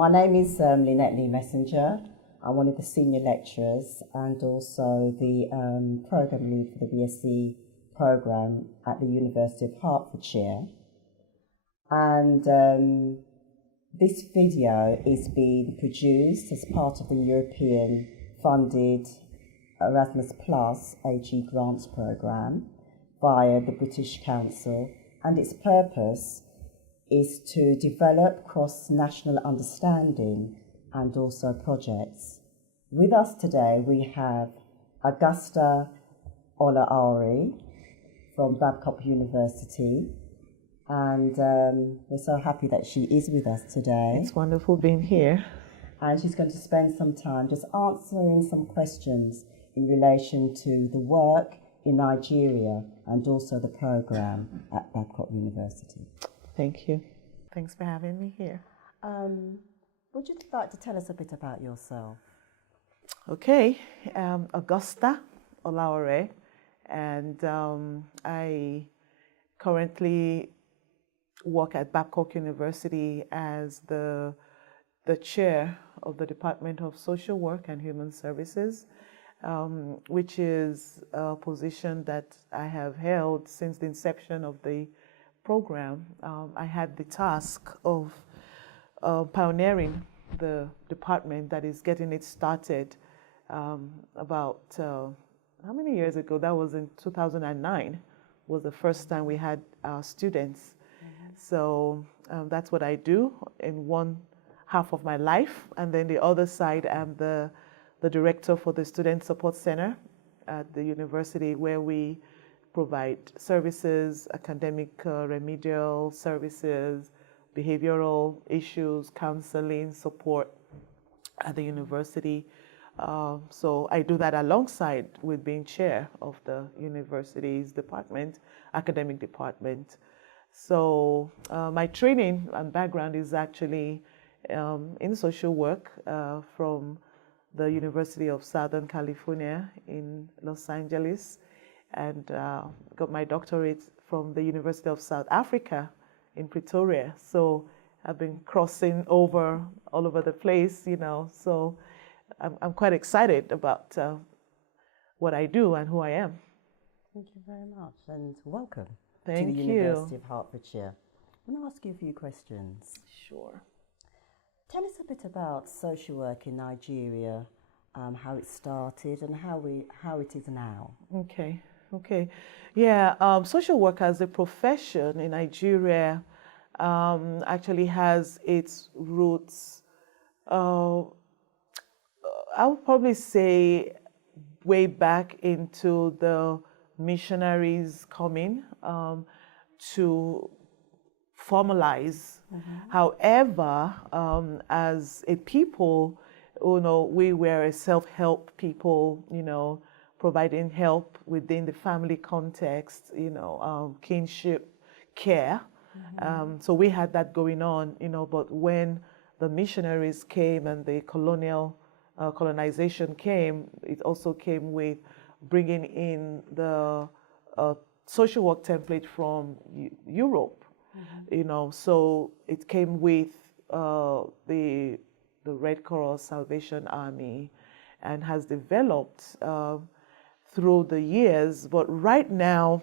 My name is Lynette Lee Messenger. I'm one of the senior lecturers and also the programme lead for the BSc programme at the University of Hertfordshire. And this video is being produced as part of the European funded Erasmus Plus AG Grants programme via the British Council, and its purpose is to develop cross-national understanding and also projects. With us today we have Augusta Olaore from Babcock University, and we're so happy that she is with us today. It's wonderful being here. And she's going to spend some time just answering some questions in relation to the work in Nigeria and also the programme at Babcock University. Thank you. Thanks for having me here. Would you like to tell us a bit about yourself? Okay, Augusta Olaore, and I currently work at Babcock University as the chair of the Department of Social Work and Human Services, which is a position that I have held since the inception of the program. I had the task of pioneering the department that is getting it started about, how many years ago? That was in 2009, was the first time we had our students. So that's what I do in one half of my life, and then the other side, I'm the director for the Student Support Center at the university, where we provide services, academic remedial services, behavioral issues, counseling, support at the university. So I do that alongside with being chair of the university's department, academic department. So my training and background is actually in social work from the University of Southern California in Los Angeles, and got my doctorate from the University of South Africa in Pretoria. So I've been crossing over all over the place, you know, so I'm quite excited about what I do and who I am. Thank you very much, and welcome Thank to the you. University of Hertfordshire. I'm going to ask you a few questions. Sure. Tell us a bit about social work in Nigeria, how it started and how it is now. Okay. Yeah, social work as a profession in Nigeria actually has its roots, I would probably say, way back into the missionaries coming to formalize. However, as a people, you know, we were a self-help people, you know, providing help within the family context, you know, kinship care. So we had that going on, you know, but when the missionaries came and the colonization came, it also came with bringing in the social work template from Europe, you know, so it came with the Red Cross Salvation Army and has developed through the years. But right now,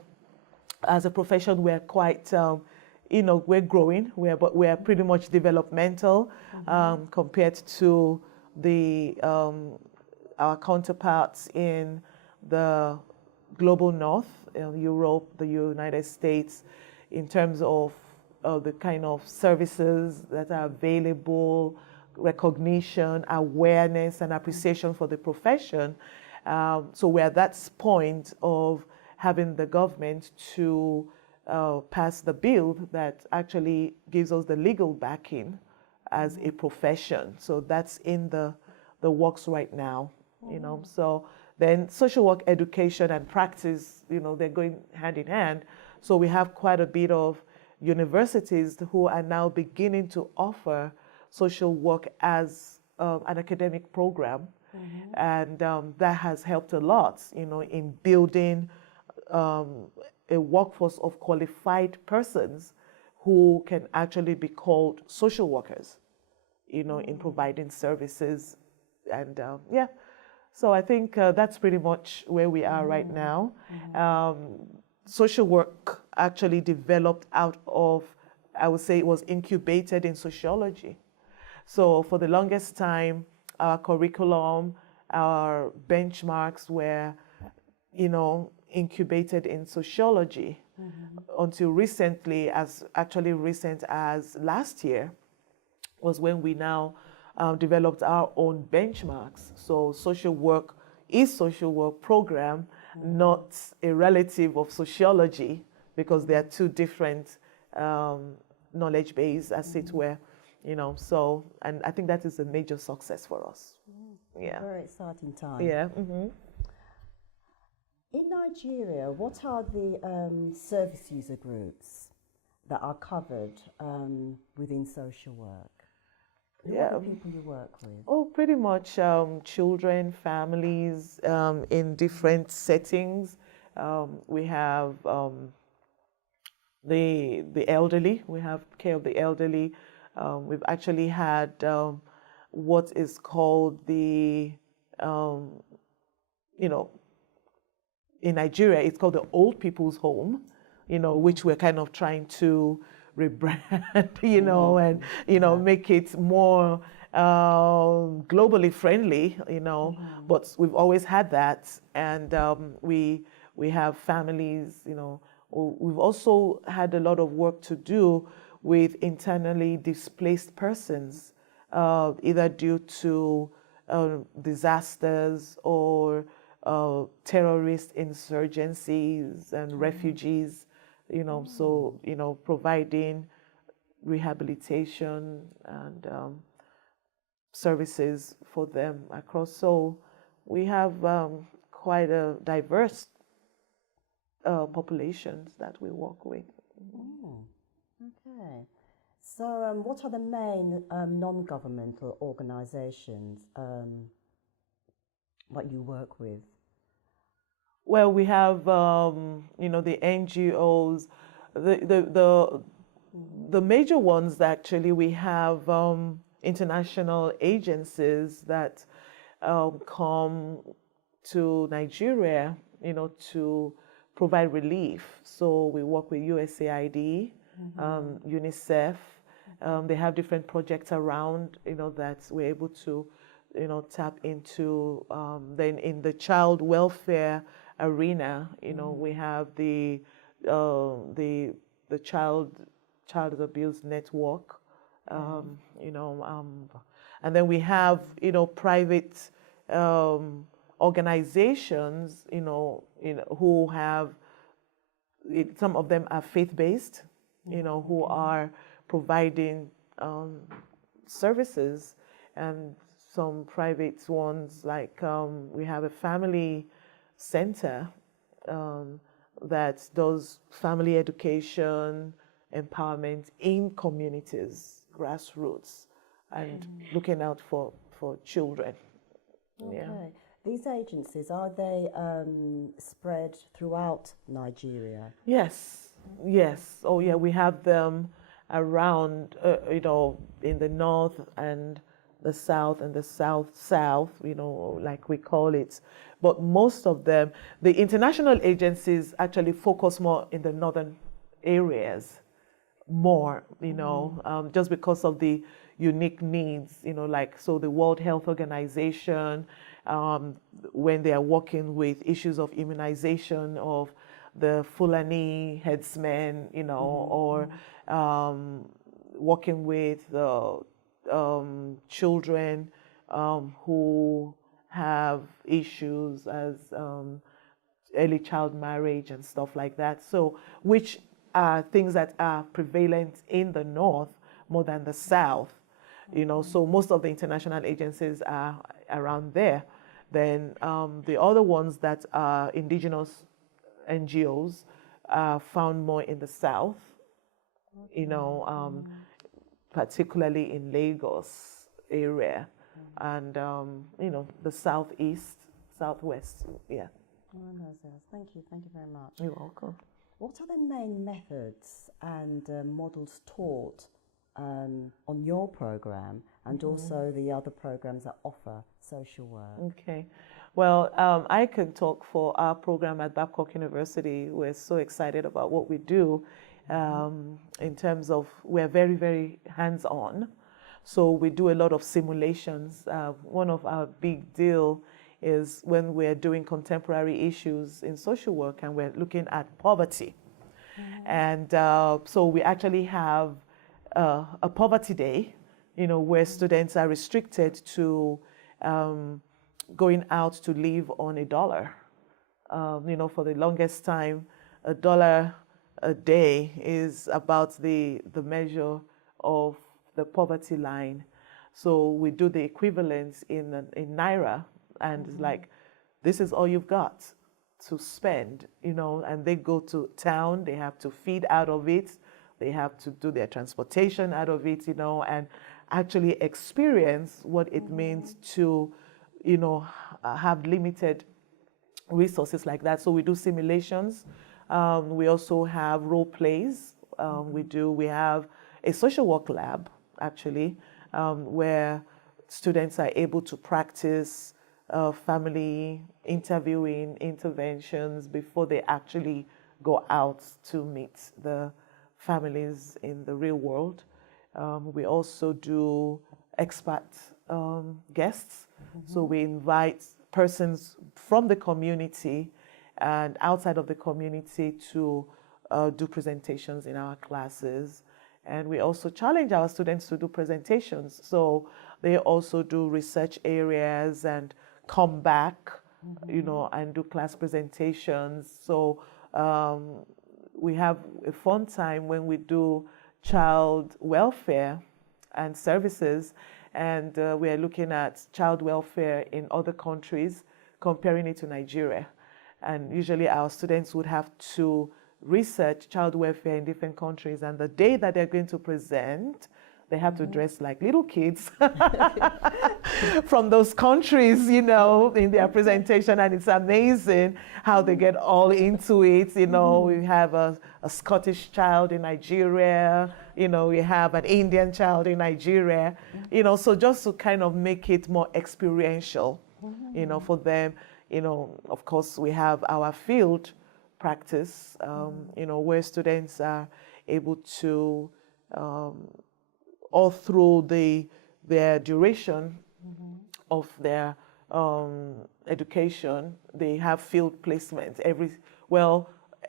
as a profession, we're quite, you know, we're growing, but we're pretty much developmental compared to the our counterparts in the global north, Europe, the United States, in terms of the kind of services that are available, recognition, awareness, and appreciation for the profession. So we're at that point of having the government to pass the bill that actually gives us the legal backing as a profession. So that's in the works right now, you know. So then social work education and practice, you know, they're going hand in hand. So we have quite a bit of universities who are now beginning to offer social work as an academic program. And that has helped a lot, you know, in building a workforce of qualified persons who can actually be called social workers. in providing services. And yeah, so I think that's pretty much where we are right now. Social work actually developed out of, I would say it was incubated in sociology. So for the longest time, our curriculum, our benchmarks were, incubated in sociology until recently, as actually recent as last year, was when we now developed our own benchmarks. So social work is social work program, not a relative of sociology, because they are two different knowledge base, as it were. So, and I think that is a major success for us. Yeah. Very exciting time. Yeah. In Nigeria, what are the service user groups that are covered within social work? Who are the people you work with? Oh, pretty much children, families in different settings. We have the elderly. We have care of the elderly. We've actually had what is called the, in Nigeria, it's called the Old People's Home, which we're kind of trying to rebrand, and, make it more globally friendly, but we've always had that. And we have families, we've also had a lot of work to do with internally displaced persons, either due to disasters or terrorist insurgencies and refugees, so, providing rehabilitation and services for them across. So we have quite a diverse populations that we work with. Okay. So what are the main non-governmental organizations that you work with? Well, we have, the NGOs, the major ones. Actually, we have international agencies that come to Nigeria, to provide relief. So we work with USAID, UNICEF. They have different projects around, that we're able to, tap into. Then in the child welfare arena, we have the child abuse network, and then we have private organizations, who have, some of them are faith-based, who are providing services, and some private ones, like we have a family center that does family education, empowerment in communities, grassroots, and looking out for children. Okay. Yeah. These agencies, are they spread throughout Nigeria? Yes. Oh, yeah, we have them around, in the north and the south and the south, like we call it. But most of them, the international agencies actually focus more in the northern areas, more, just because of the unique needs, like, so the World Health Organization, when they are working with issues of immunization of the Fulani headsmen, or working with children who have issues as early child marriage and stuff like that. So, which are things that are prevalent in the north more than the south, so most of the international agencies are around there. Then the other ones that are indigenous NGOs are found more in the south, particularly in Lagos area, and the southeast, southwest. Yeah. Thank you very much. You're welcome. What are the main methods and models taught on your program and also the other programs that offer social work. Okay. Well, I can talk for our program at Babcock University. We're so excited about what we do in terms of we're very, very hands-on. So we do a lot of simulations. One of our big deal is when we're doing contemporary issues in social work and we're looking at poverty. And so we actually have a poverty day, where students are restricted to going out to live on $1. For the longest time, $1 a day is about the measure of the poverty line. So we do the equivalence in Naira, and it's like, this is all you've got to spend, and they go to town, they have to feed out of it, they have to do their transportation out of it, and actually experience what it means to, have limited resources like that. So we do simulations. We also have role plays. We have a social work lab, actually, where students are able to practice family interviewing interventions before they actually go out to meet the families in the real world. We also do expert guests. So we invite persons from the community and outside of the community to do presentations in our classes. And we also challenge our students to do presentations. So they also do research areas and come back, and do class presentations. So we have a fun time when we do child welfare and services, and we are looking at child welfare in other countries, comparing it to Nigeria. And usually our students would have to research child welfare in different countries, and the day that they're going to present, they have to dress like little kids from those countries, in their presentation. And it's amazing how they get all into it. We have a Scottish child in Nigeria, we have an Indian child in Nigeria, so just to kind of make it more experiential, for them. Of course, we have our field practice, where students are able to, all through their duration of their education, they have field placement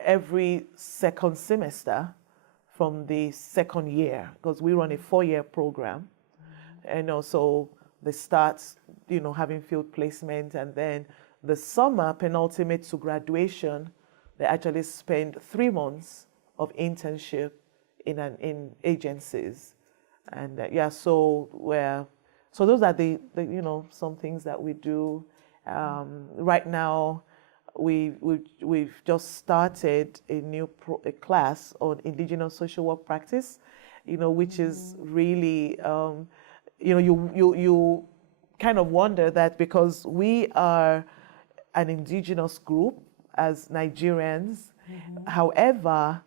every second semester from the second year, because we run a 4-year program. And also they start, having field placement, and then the summer penultimate to graduation, they actually spend 3 months of internship in agencies. And so those are the some things that we do. Right now, we've just started a new class on indigenous social work practice, which is really, you kind of wonder that because we are an indigenous group as Nigerians. However,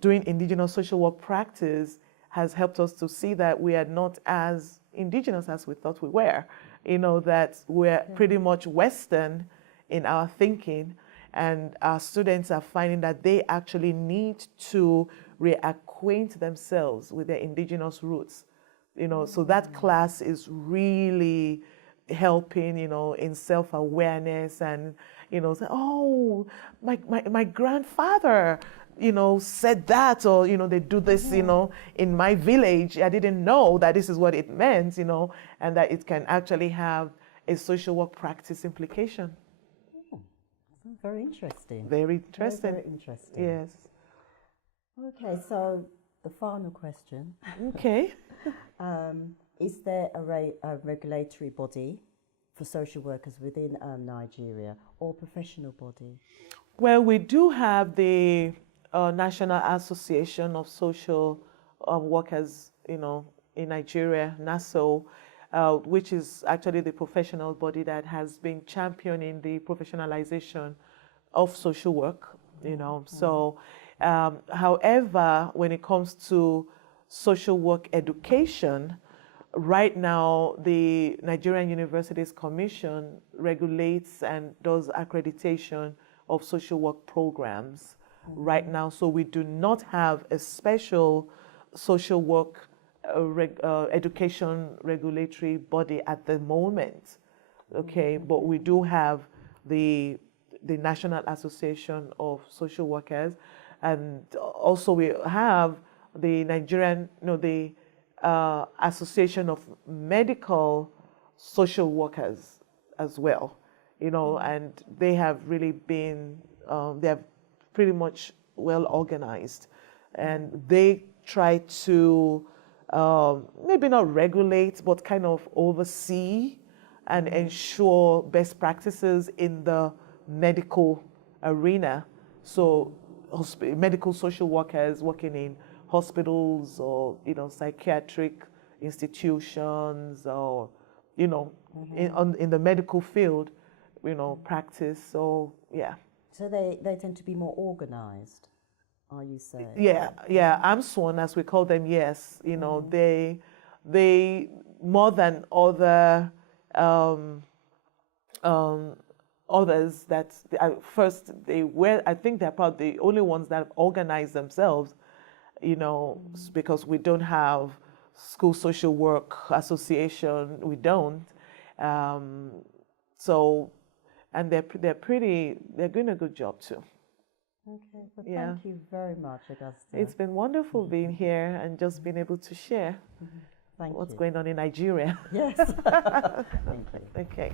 doing indigenous social work practice has helped us to see that we are not as indigenous as we thought we were, that we're pretty much Western in our thinking, and our students are finding that they actually need to reacquaint themselves with their indigenous roots. So that class is really helping, in self-awareness, and, say, oh, my grandfather, said that, or, they do this, in my village. I didn't know that this is what it meant, and that it can actually have a social work practice implication. Very interesting. Very interesting. Very interesting. Yes. Okay, so the final question. Okay. Is there a regulatory body for social workers within Nigeria, or professional body? Well, we do have the National Association of Social Workers, in Nigeria, NASO, which is actually the professional body that has been championing the professionalization of social work, So, however, when it comes to social work education, right now the Nigerian Universities Commission regulates and does accreditation of social work programs right now. So we do not have a special social work education regulatory body at the moment. Okay, but we do have the National Association of Social Workers, and also we have the Nigerian, the Association of Medical Social Workers as well, and they have really been, they have pretty much well organized, and they try to maybe not regulate, but kind of oversee and ensure best practices in the medical arena. So medical social workers working in hospitals or psychiatric institutions or in the medical field, practice. So yeah. So they tend to be more organized, are you saying? Yeah, AMSWON, as we call them, yes. They more than other others that first they were, I think they're probably the only ones that have organized themselves, because we don't have school social work association, we don't. So, and they're doing a good job too. Okay, well, thank you very much, Augusta. It's been wonderful being here and just being able to share what's going on in Nigeria. Yes. Thank you. Okay.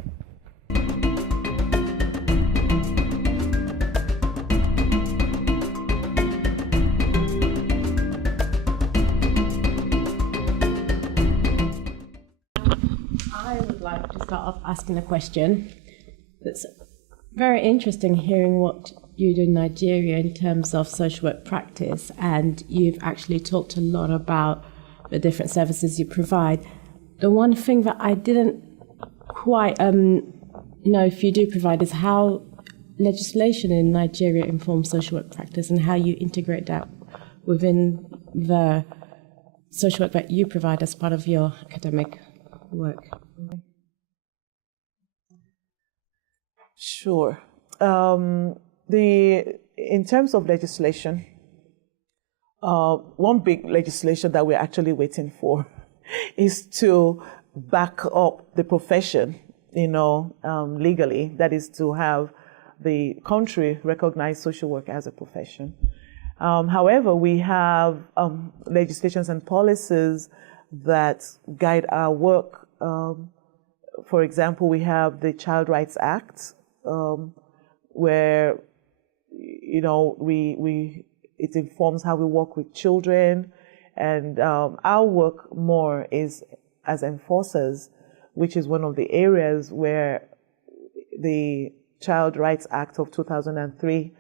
I would like to start off asking a question. It's very interesting hearing what you do in Nigeria in terms of social work practice, and you've actually talked a lot about the different services you provide. The one thing that I didn't quite know if you do provide is how legislation in Nigeria informs social work practice and how you integrate that within the social work that you provide as part of your academic work. Sure. In terms of legislation, one big legislation that we're actually waiting for is to back up the profession, legally. That is to have the country recognize social work as a profession. However, we have legislations and policies that guide our work. For example, we have the Child Rights Act, where it informs how we work with children, and our work more is as enforcers, which is one of the areas where the Child Rights Act of 2003,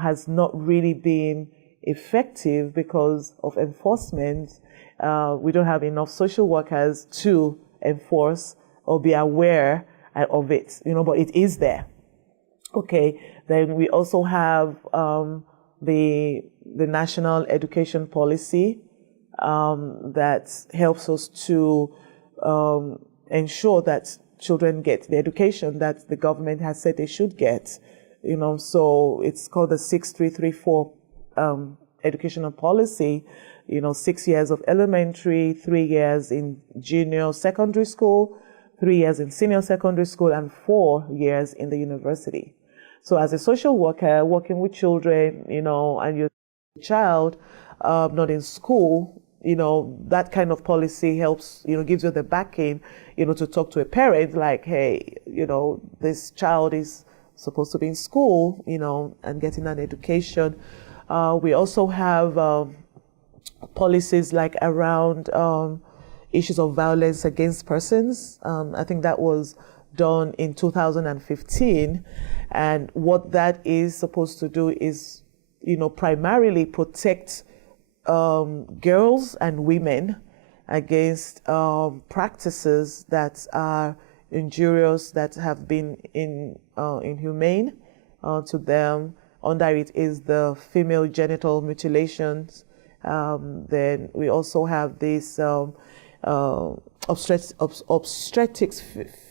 has not really been effective because of enforcement. We don't have enough social workers to enforce or be aware of it, but it is there. Okay, then we also have the National Education Policy that helps us to ensure that children get the education that the government has said they should get. So it's called the 6334 educational policy. 6 years of elementary, 3 years in junior secondary school, 3 years in senior secondary school, and 4 years in the university. So as a social worker working with children, and your child not in school, that kind of policy helps, gives you the backing, to talk to a parent like, hey, this child is supposed to be in school, and getting an education. We also have policies like around issues of violence against persons. I think that was done in 2015. And what that is supposed to do is, primarily protect girls and women against practices that are injurious, that have been inhumane to them. Under it is the female genital mutilations Then we also have this obstetrics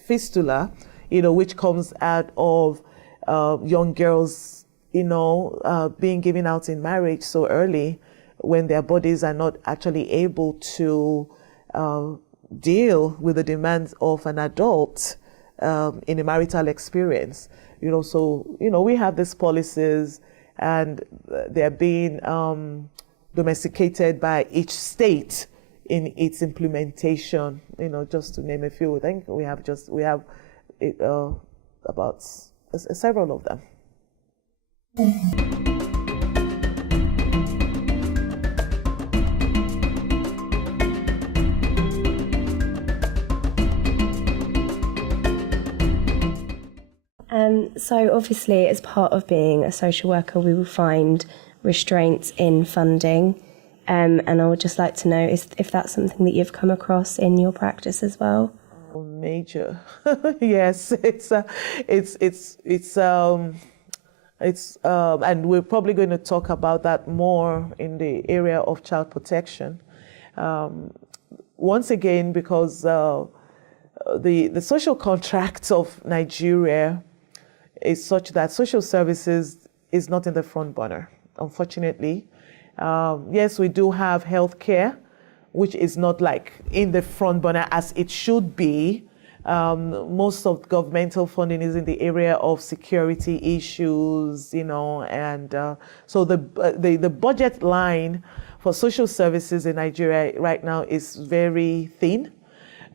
fistula, which comes out of young girls, being given out in marriage so early when their bodies are not actually able to deal with the demands of an adult in a marital experience. So we have these policies, and they're being domesticated by each state in its implementation. Just to name a few. I think we have about several of them. So obviously, as part of being a social worker, we will find restraints in funding. And I would just like to know if that's something that you've come across in your practice as well. Major, yes, and we're probably going to talk about that more in the area of child protection. Once again, because the social contract of Nigeria is such that social services is not in the front burner, unfortunately. Yes, we do have healthcare, which is not like in the front burner as it should be. Most of governmental funding is in the area of security issues, and so the budget line for social services in Nigeria right now is very thin.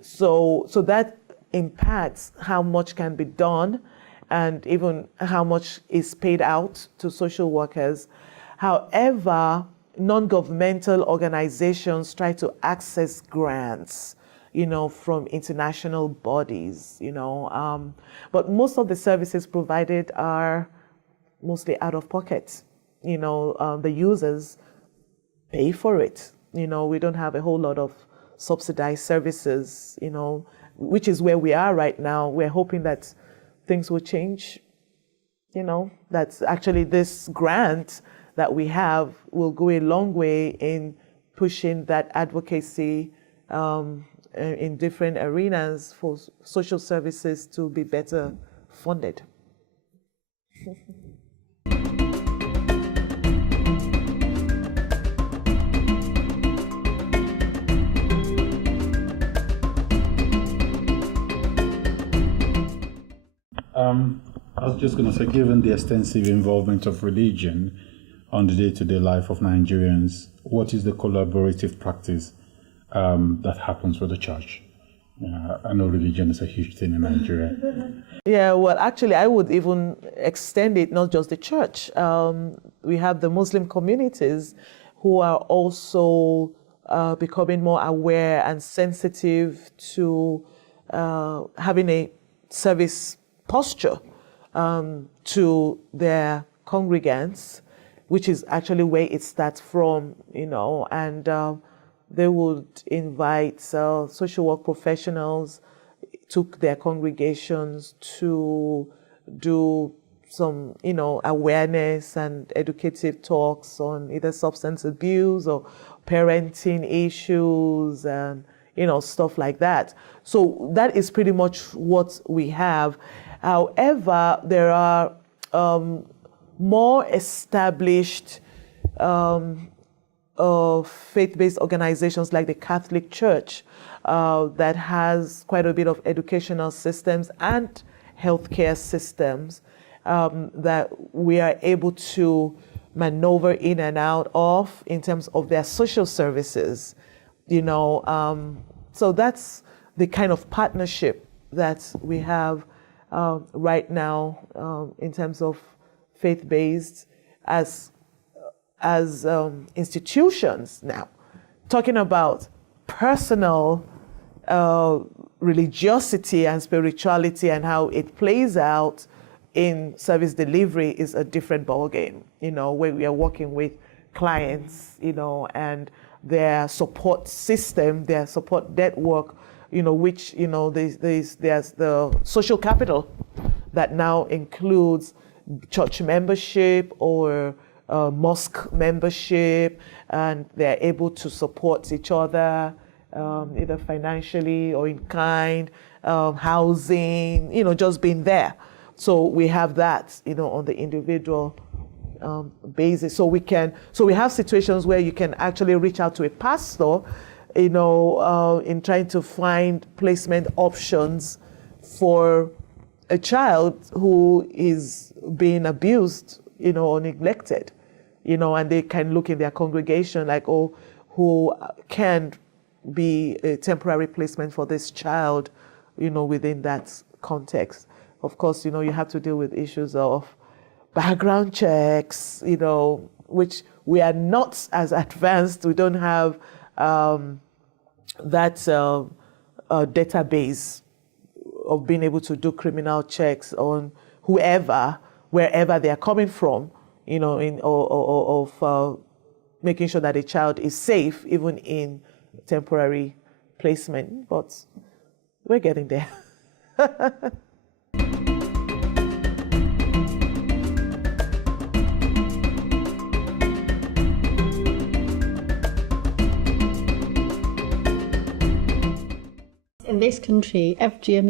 So that impacts how much can be done and even how much is paid out to social workers. However, non-governmental organizations try to access grants, from international bodies, but most of the services provided are mostly out of pocket. The users pay for it. We don't have a whole lot of subsidized services, which is where we are right now. We're hoping that things will change, that actually this grant that we have will go a long way in pushing that advocacy in different arenas for social services to be better funded. I was just going to say, given the extensive involvement of religion on the day-to-day life of Nigerians, what is the collaborative practice that happens with the church? I know religion is a huge thing in Nigeria. Yeah, well, actually, I would even extend it, not just the church. We have the Muslim communities who are also becoming more aware and sensitive to having a service posture to their congregants, which is actually where it starts from, and they would invite social work professionals to their congregations to do some, awareness and educative talks on either substance abuse or parenting issues and, stuff like that. So that is pretty much what we have. However, there are more established faith-based organizations like the Catholic Church that has quite a bit of educational systems and healthcare systems that we are able to maneuver in and out of in terms of their social services, so that's the kind of partnership that we have right now in terms of faith-based as institutions. Now, talking about personal religiosity and spirituality and how it plays out in service delivery is a different ballgame, where we are working with clients, and their support system, their support network, which, there's the social capital that now includes church membership or mosque membership, and they're able to support each other, either financially or in kind, housing, just being there. So we have that, on the individual basis. So we have situations where you can actually reach out to a pastor, in trying to find placement options for a child who is being abused, or neglected, and they can look in their congregation like, oh, who can be a temporary placement for this child, within that context. Of course, you have to deal with issues of background checks, which we are not as advanced. We don't have that database of being able to do criminal checks on whoever, wherever they are coming from, of making sure that a child is safe, even in temporary placement. But we're getting there. In this country, FGM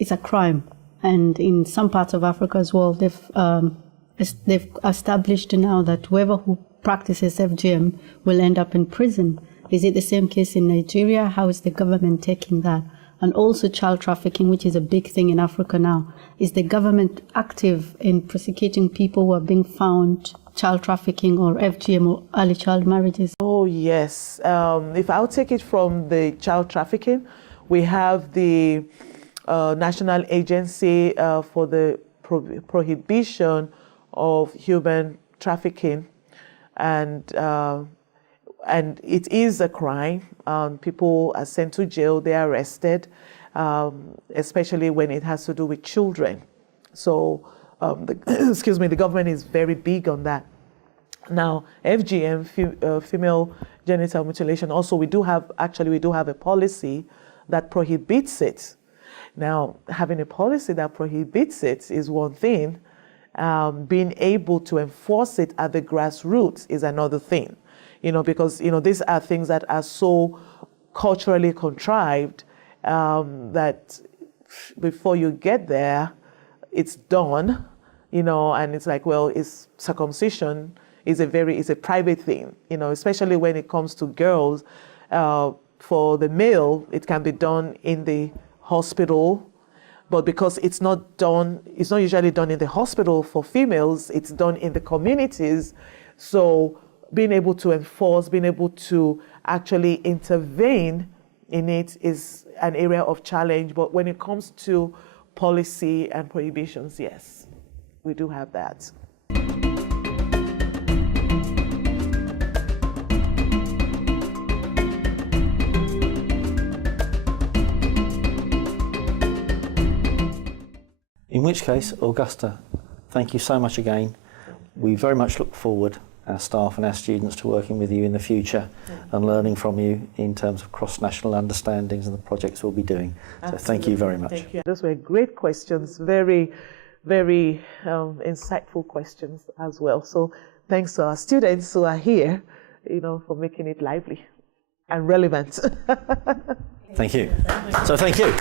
is a crime, and in some parts of Africa as well, they've established now that whoever who practices FGM will end up in prison. Is it the same case in Nigeria? How is the government taking that? And also child trafficking, which is a big thing in Africa now. Is the government active in prosecuting people who are being found child trafficking or FGM or early child marriages? Oh, yes. If I'll take it from the child trafficking, we have the National Agency for the Prohibition of Human Trafficking, and it is a crime. People are sent to jail, they are arrested, especially when it has to do with children. So, the government is very big on that. Now, FGM, female genital mutilation, also we do have a policy that prohibits it. Now, having a policy that prohibits it is one thing. Being able to enforce it at the grassroots is another thing. Because, these are things that are so culturally contrived that before you get there, it's done, and it's like, well, it's circumcision is a private thing, especially when it comes to girls. For the male, it can be done in the hospital, but because it's not usually done in the hospital for females, it's done in the communities. So being able to enforce, being able to actually intervene in it is an area of challenge. But when it comes to policy and prohibitions, yes, we do have that. In which case, Augusta, thank you so much again. We very much look forward, our staff and our students, to working with you in the future and learning from you in terms of cross-national understandings and the projects we'll be doing. Absolutely. So thank you very much. Thank you. Those were great questions, very, very insightful questions as well. So thanks to our students who are here, for making it lively and relevant. Thank you. So thank you.